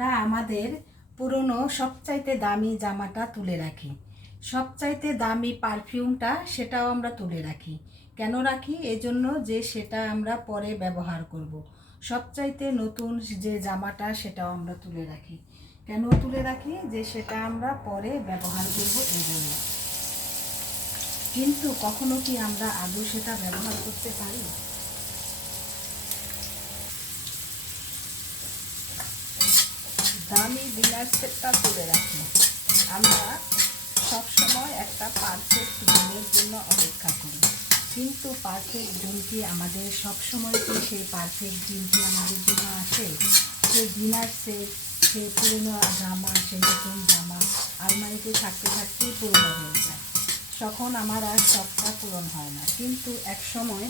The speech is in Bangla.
আমরা আমাদের পুরনো সবচাইতে দামি জামাটা তুলে রাখি, সবচাইতে দামি পারফিউমটা সেটাও আমরা তুলে রাখি। কেন রাখি? এজন্য যে সেটা আমরা পরে ব্যবহার করব। সবচাইতে নতুন যে জামাটা সেটাও আমরা তুলে রাখি। কেন তুলে রাখি? যে সেটা আমরা পরে ব্যবহার করব এই জন্য। কিন্তু কখনো কি আমরা আদৌ সেটা ব্যবহার করতে পারি? দামি ডিনার সেটটা তুলে রাখি। আমরা সবসময় একটা পারফেক্ট দিনের জন্য অপেক্ষা করি, কিন্তু পারফেক্ট দিনটি আমাদের সবসময় কি সেই পারফেক্ট দিনটি আমাদের জন্য আসে? সেই ডিনার সেট, সেই পুরনো জামা, সেই নতুন জামা আলমারিতে থাকতে থাকতেই পুরনো হয়ে যায়। তখন আমার আর শখটা পূরণ হয় না। কিন্তু এক সময়